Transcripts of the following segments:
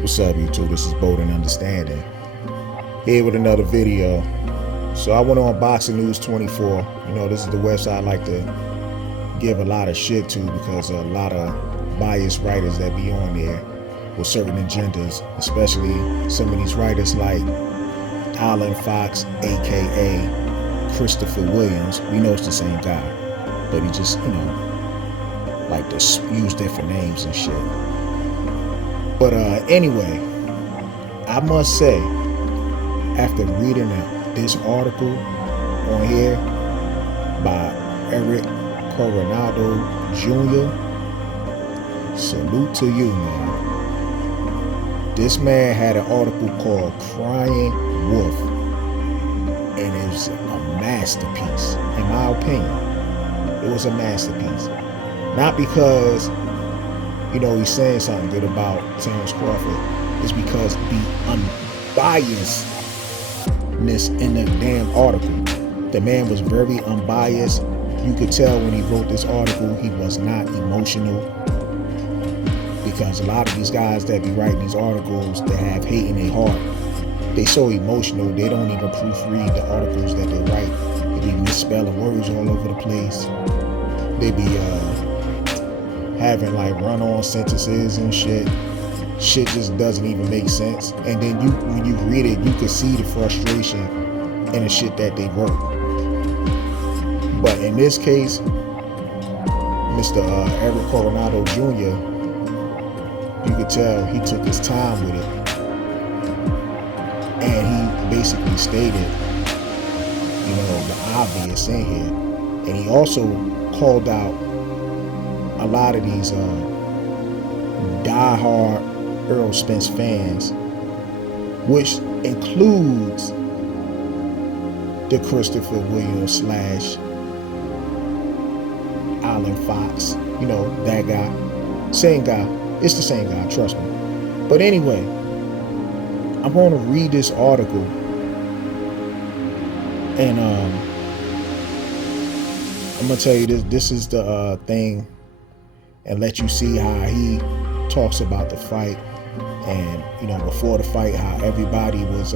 What's up, YouTube? This is Bold and Understanding. Here with another video. So I went on Boxing News 24. You know, this is the website I like to give a lot of shit to because a lot of biased writers that be on there with certain agendas, especially some of these writers like Alan Fox, aka Christopher Williams. We know it's the same guy, but he just, like to use different names and shit. But anyway, I must say, after reading this article on here by Errol Jr, salute to you, man. This man had an article called Crying Wolf, and it was a masterpiece, in my opinion. It was a masterpiece. Not because he's saying something good about Terrence Crawford, is because the unbiasedness in the damn article. The man was very unbiased. You could tell when he wrote this article, he was not emotional. Because a lot of these guys that be writing these articles that have hate in their heart, they so emotional, they don't even proofread the articles that they write. They be misspelling words all over the place. They be having like run-on sentences and shit. Shit just doesn't even make sense. And then when you read it, you can see the frustration in the shit that they wrote. But in this case, Mr. Errol Coranodo Jr, you could tell he took his time with it. And he basically stated, the obvious in here. And he also called out a lot of these die-hard Errol Spence fans, which includes the Christopher Williams / Alan Fox, that guy. Same guy. It's the same guy, trust me. But anyway, I'm going to read this article, and I'm going to tell you this is the thing, and let you see how he talks about the fight. And before the fight, how everybody was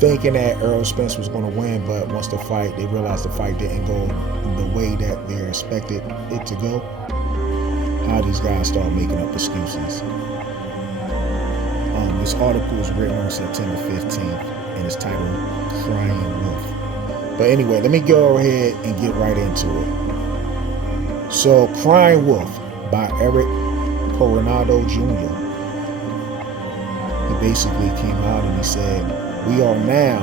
thinking that Errol Spence was going to win, but once the fight, they realized the fight didn't go the way that they expected it to go. How these guys start making up excuses. This article was written on September 15th, and it's titled Crying Wolf. But anyway, let me go ahead and get right into it. So, Crying Wolf by Errol Coranodo Jr. He basically came out and he said, "We are now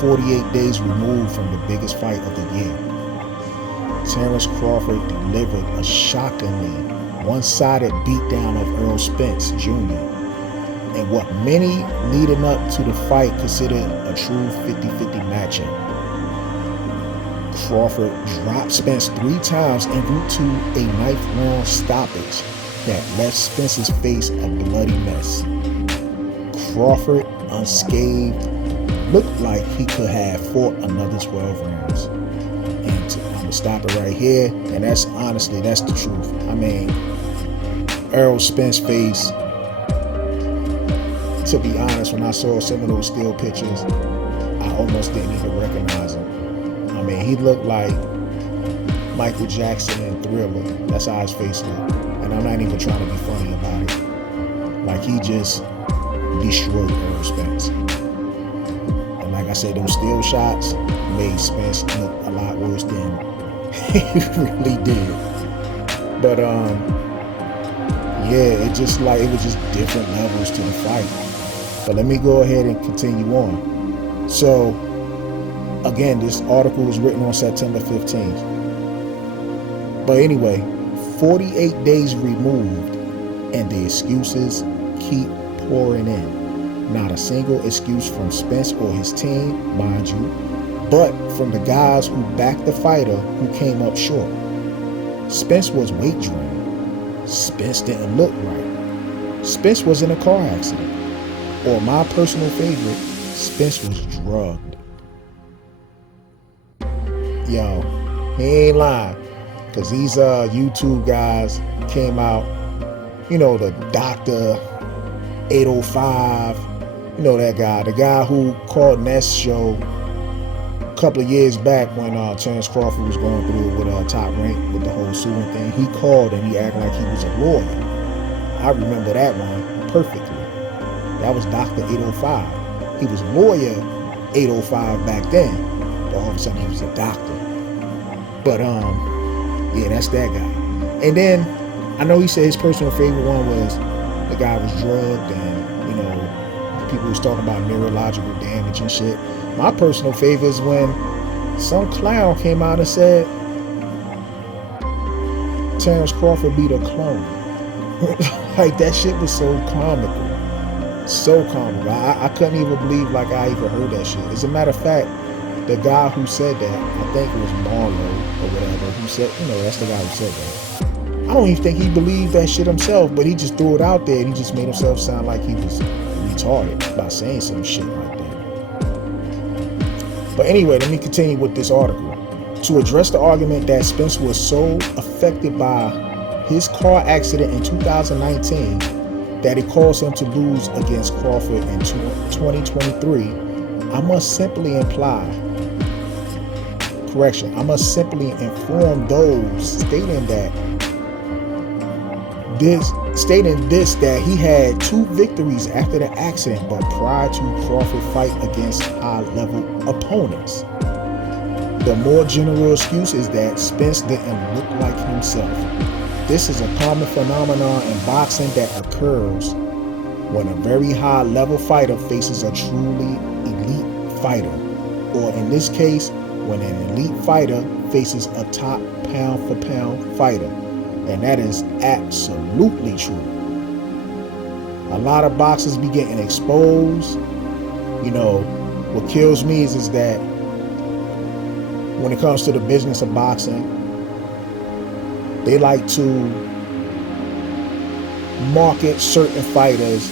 48 days removed from the biggest fight of the year. Terrence Crawford delivered a shockingly one-sided beatdown of Errol Spence Jr. in what many leading up to the fight considered a true 50-50 matchup. Crawford dropped Spence 3 times en route to a 9th round stoppage that left Spence's face a bloody mess. Crawford, unscathed, looked like he could have fought another 12 rounds. And I'm going to stop it right here, and that's the truth. I mean, Errol Spence's face, to be honest, when I saw some of those still pictures, I almost didn't even recognize him. I mean, he looked like Michael Jackson in Thriller. That's how his face looked. And I'm not even trying to be funny about it. Like, he just destroyed Errol Spence. And like I said, those still shots made Spence look a lot worse than he really did. But yeah, it was just different levels to the fight. But let me go ahead and continue on. So, again, this article was written on September 15th. But anyway, 48 days removed, and the excuses keep pouring in. Not a single excuse from Spence or his team, mind you, but from the guys who backed the fighter who came up short. Spence was weight drained. Spence didn't look right. Spence was in a car accident. Or my personal favorite, Spence was drugged. Yo, he ain't lying. Because these YouTube guys came out You know, the Dr. 805, you know that guy, the guy who called Ness show a couple of years back when Terrence Crawford was going through it with Top Rank with the whole suing thing. He called and he acted like he was a lawyer. I remember that one perfectly. That was Dr. 805. He was lawyer 805 back then, but all of a sudden he was a doctor. But yeah, that's that guy. And then I know he said his personal favorite one was the guy was drugged and, you know, people was talking about neurological damage and shit. My personal favorite is when some clown came out and said Terrence Crawford beat a clone. Like, that shit was so comical. So comical. I couldn't even believe like I even heard that shit. As a matter of fact, the guy who said that, I think it was Marlowe or whatever, who said, you know, that's the guy who said that. I don't even think he believed that shit himself, but he just threw it out there and he just made himself sound like he was retarded by saying some shit like that. But anyway, let me continue with this article. To address the argument that Spence was so affected by his car accident in 2019 that it caused him to lose against Crawford in 2023, I must simply inform those stating this that he had 2 victories after the accident, but prior to Crawford's fight against high-level opponents. The more general excuse is that Spence didn't look like himself. This is a common phenomenon in boxing that occurs when a very high-level fighter faces a truly elite fighter, or in this case, when an elite fighter faces a top pound-for-pound fighter. And that is absolutely true. A lot of boxers be getting exposed. You know, what kills me is that when it comes to the business of boxing, they like to market certain fighters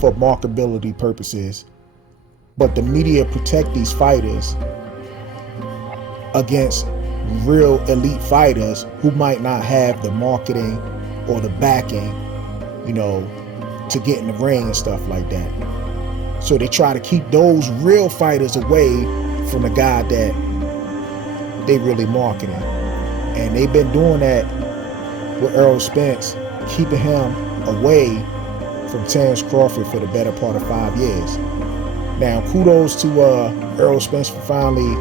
for marketability purposes, but the media protect these fighters against real elite fighters who might not have the marketing or the backing, you know, to get in the ring and stuff like that. So they try to keep those real fighters away from the guy that they really marketing. And they've been doing that with Errol Spence, keeping him away from Terrence Crawford for the better part of 5 years. Now, kudos to Errol Spence for finally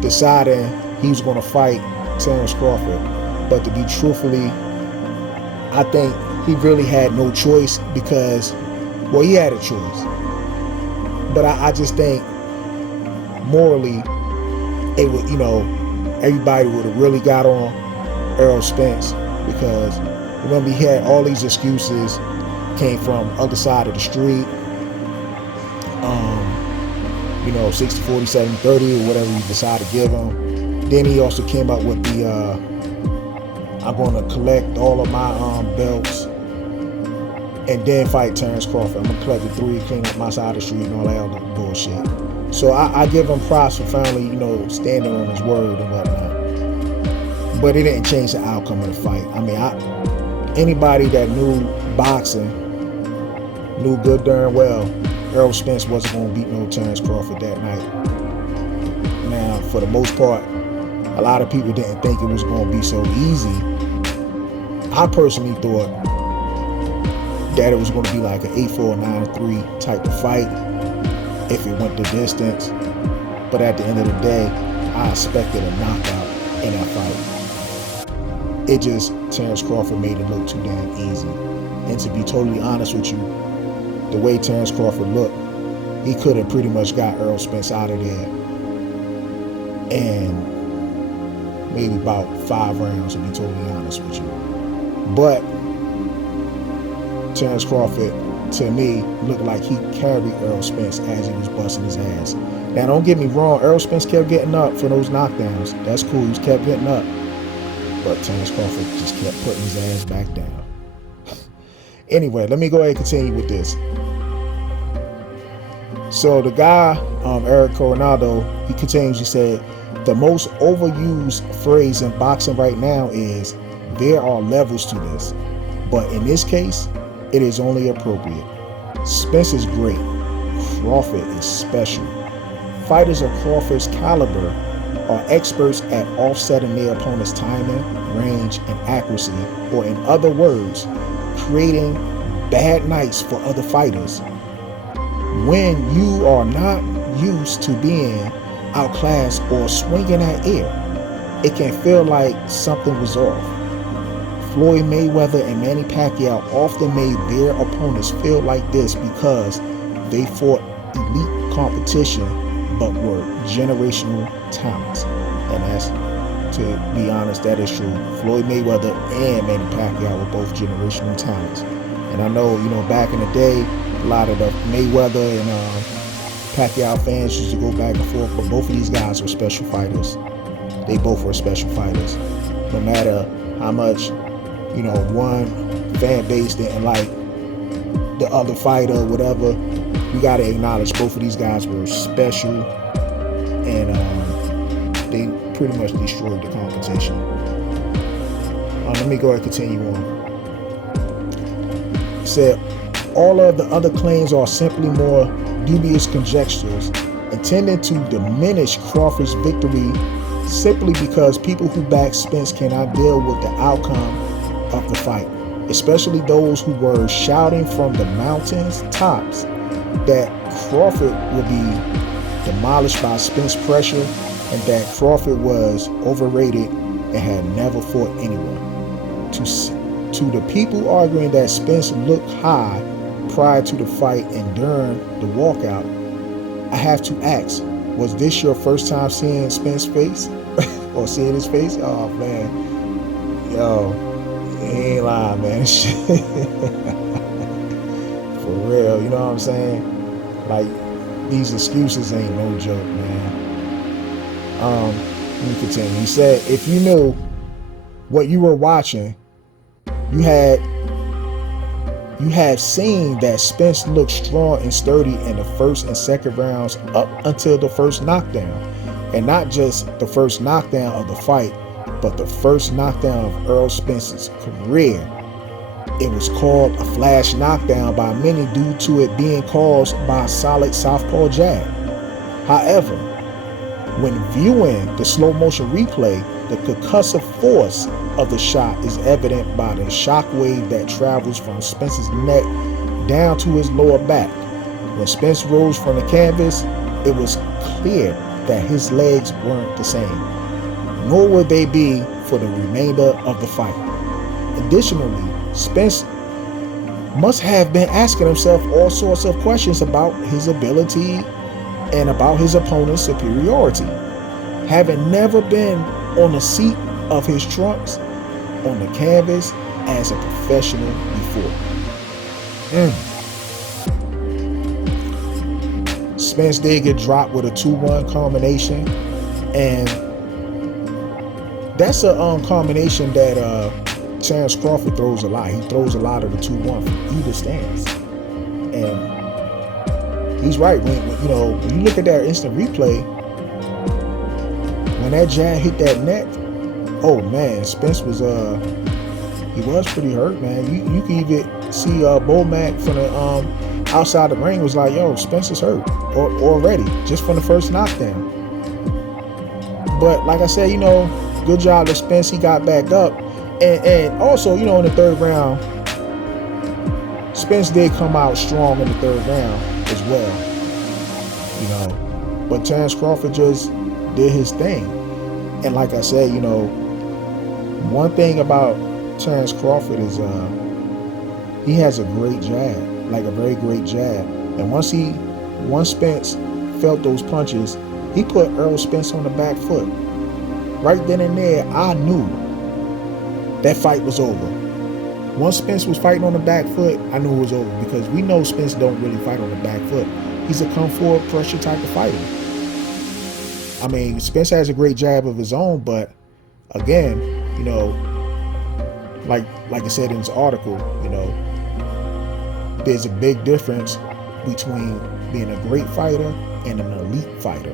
deciding he was going to fight Terrence Crawford. But to be truthfully, I think he really had no choice because, well, he had a choice. But I just think morally, it would, you know, everybody would have really got on Errol Spence because remember he had all these excuses, came from other side of the street. You know, 60-40, 70-30, or whatever he decided to give him. Then he also came up with the, I'm going to collect all of my belts and then fight Terrence Crawford. I'm going to collect the 3, clean up my side of the street and all that other bullshit. So I give him props for finally, you know, standing on his word and whatnot. But it didn't change the outcome of the fight. I mean, anybody that knew boxing knew good darn well Errol Spence wasn't going to beat no Terrence Crawford that night. Now, for the most part, a lot of people didn't think it was going to be so easy. I personally thought that it was going to be like an 8-4, 9-3 type of fight if it went the distance. But at the end of the day, I expected a knockout in that fight. It just, Terrence Crawford made it look too damn easy. And to be totally honest with you, the way Terrence Crawford looked, he could have pretty much got Errol Spence out of there in maybe about 5 rounds, to be totally honest with you. But Terrence Crawford, to me, looked like he carried Errol Spence as he was busting his ass. Now, don't get me wrong, Errol Spence kept getting up for those knockdowns. That's cool, he kept getting up. But Terrence Crawford just kept putting his ass back down. Anyway, let me go ahead and continue with this. So the guy, Eric Coranodo, he continues, he said, the most overused phrase in boxing right now is there are levels to this, but in this case, it is only appropriate. Spence is great. Crawford is special. Fighters of Crawford's caliber are experts at offsetting their opponent's timing, range, and accuracy, or in other words, creating bad nights for other fighters. When you are not used to being outclassed or swinging at air, it can feel like something was off. Floyd Mayweather and Manny Pacquiao often made their opponents feel like this because they fought elite competition but were generational talents. And that's, to be honest, that is true. Floyd Mayweather and Manny Pacquiao were both generational talents. And I know, back in the day, a lot of the Mayweather and Pacquiao fans used to go back and forth, but both of these guys were special fighters. They both were special fighters. No matter how much, one fan base didn't like the other fighter or whatever, we got to acknowledge both of these guys were special, and they pretty much destroyed the competition. Let me go ahead and continue on. It said, all of the other claims are simply more dubious conjectures intended to diminish Crawford's victory simply because people who back Spence cannot deal with the outcome of the fight, especially those who were shouting from the mountains tops that Crawford would be demolished by Spence pressure and that Crawford was overrated and had never fought anyone. To the people arguing that Spence looked high prior to the fight and during the walkout, I have to ask, was this your first time seeing Spence's face? Or seeing his face? Oh man. Yo, he ain't lying, man. For real, you know what I'm saying? Like, these excuses ain't no joke, man. Let me continue. He said, if you knew what you were watching, you had seen that Spence looked strong and sturdy in the first and second rounds up until the first knockdown. And not just the first knockdown of the fight, but the first knockdown of Errol Spence's career. It was called a flash knockdown by many due to it being caused by a solid southpaw jab. However, when viewing the slow motion replay, the concussive force of the shot is evident by the shockwave that travels from Spence's neck down to his lower back. When Spence rose from the canvas, it was clear that his legs weren't the same, nor would they be for the remainder of the fight. Additionally, Spence must have been asking himself all sorts of questions about his ability and about his opponent's superiority, having never been on the seat of his trunks on the canvas as a professional before. Spence did get dropped with a 2-1 combination, and that's a combination that Terence Crawford throws a lot. He throws a lot of the 2-1 from either stance, and he's right. When you look at that instant replay, when that jab hit that neck, oh man, Spence was he was pretty hurt, man. You can even see Bomac from the outside the ring was like, yo, Spence is hurt already just from the first knockdown. But like I said, good job to Spence. He got back up, and also in the third round, Spence did come out strong in the third round as well. But Terence Crawford just did his thing. And like I said, one thing about Terence Crawford is he has a great jab, like a very great jab. And once Spence felt those punches, he put Errol Spence on the back foot. Right then and there, I knew that fight was over. Once Spence was fighting on the back foot, I knew it was over, because we know Spence don't really fight on the back foot. He's a come forward pressure type of fighter. I mean, Spence has a great jab of his own, but again, like I said in this article, there's a big difference between being a great fighter and an elite fighter.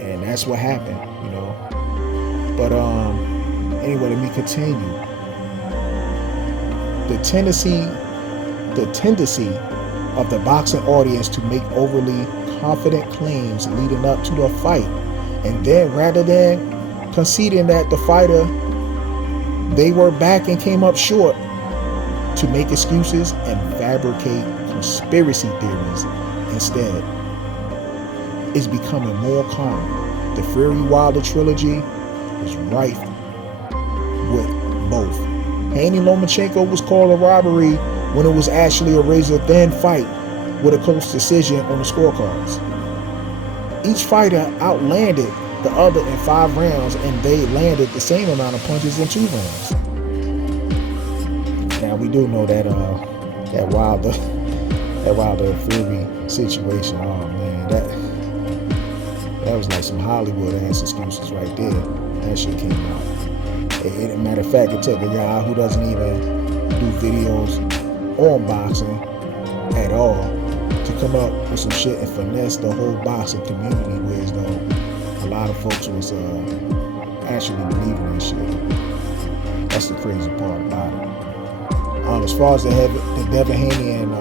And that's what happened, But anyway, let me continue. The tendency of the boxing audience to make overly confident claims leading up to the fight, and then rather than conceding that the fighter they were back and came up short, to make excuses and fabricate conspiracy theories instead, is becoming more common. The Fury Wilder trilogy was rife with both. Haney Lomachenko was called a robbery when it was actually a razor-thin fight with a close decision on the scorecards. Each fighter outlanded the other in 5 rounds, and they landed the same amount of punches in 2 rounds. Now we do know that that Wilder Fury situation. Oh man, that was like some Hollywood ass excuses right there. That shit came out. Matter of fact, it took a guy who doesn't even do videos on boxing at all to come up with some shit and finesse the whole boxing community, whereas though a lot of folks was actually believing that shit. That's the crazy part about it. As far as the Devin Haney and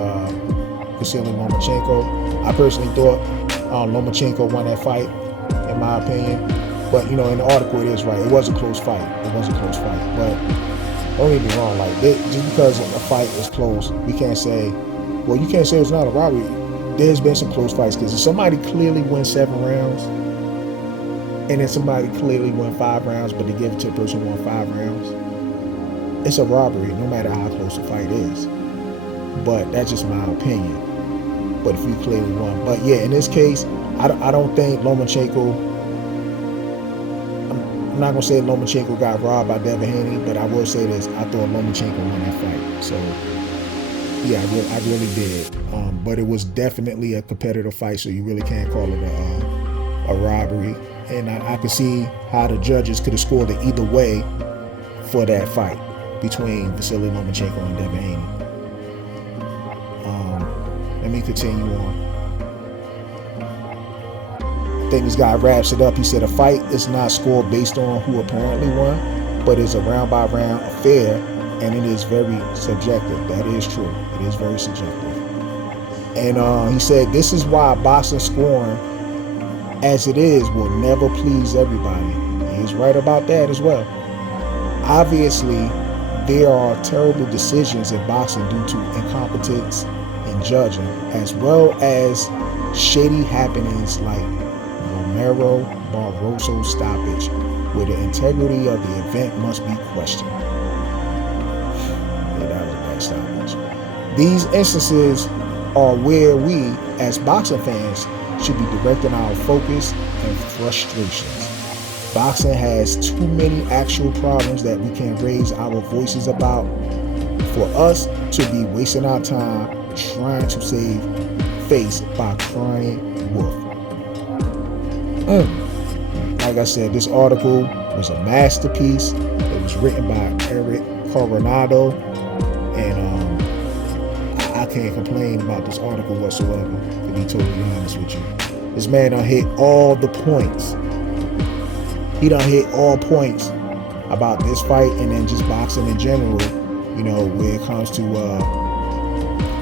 Vasily Lomachenko, I personally thought Lomachenko won that fight, in my opinion. But you know, in the article it is right. It was a close fight. But don't get me wrong. Like just because a fight is close, we can't say. Well, you can't say it's not a robbery. There's been some close fights because if somebody clearly wins 7 rounds, and then somebody clearly won 5 rounds, but they give it to the person who won 5 rounds, it's a robbery, no matter how close the fight is. But that's just my opinion. But if you clearly won, but yeah, in this case, I don't think Lomachenko. I'm not gonna say Lomachenko got robbed by Devin Haney, but I will say this: I thought Lomachenko won that fight. So yeah, I really did. But it was definitely a competitive fight, so you really can't call it a robbery. And I could see how the judges could have scored it either way for that fight between Vasily Lomachenko and Devin Haney. Let me continue on. I think this guy wraps it up. He said a fight is not scored based on who apparently won, but is a round by round affair, and it is very subjective. That is true. It is very subjective. And he said this is why boxing scoring as it is will never please everybody. He is right about that as well. Obviously, there are terrible decisions in boxing due to incompetence in judging, as well as shady happenings like Romero Barroso stoppage, where the integrity of the event must be questioned. Yeah, that was a bad stoppage. These instances are where we, as boxing fans, should be directing our focus and frustrations. Boxing has too many actual problems that we can raise our voices about for us to be wasting our time trying to save face by crying wolf. Like I said, this article was a masterpiece. It was written by Errol Coronado, and I can't complain about this article whatsoever, to be totally honest with you. This man done hit all the points. He done hit all points about this fight and then just boxing in general, you know, when it comes to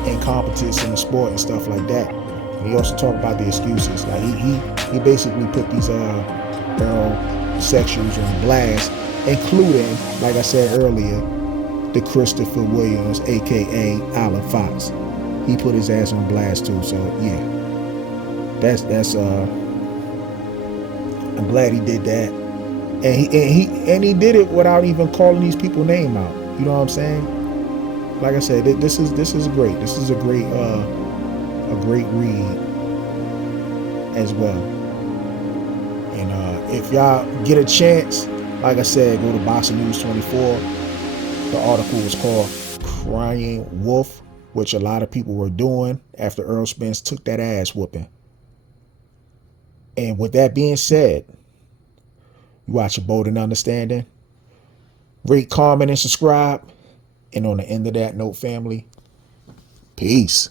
incompetence in the sport and stuff like that. And he also talked about the excuses. Like he basically put these sexuals on blast, including, like I said earlier, the Christopher Williams, aka Alan Fox. He put his ass on blast too. So yeah, that's I'm glad he did that. And he did it without even calling these people name out. You know what I'm saying? Like I said, this is great. This is a great read as well. And if y'all get a chance, like I said, go to Boxing News 24. The article was called "Crying Wolf," which a lot of people were doing after Errol Spence took that ass whooping. And with that being said, you watch a Bold and Understanding. Rate, comment, and subscribe. And on the end of that note, family, peace.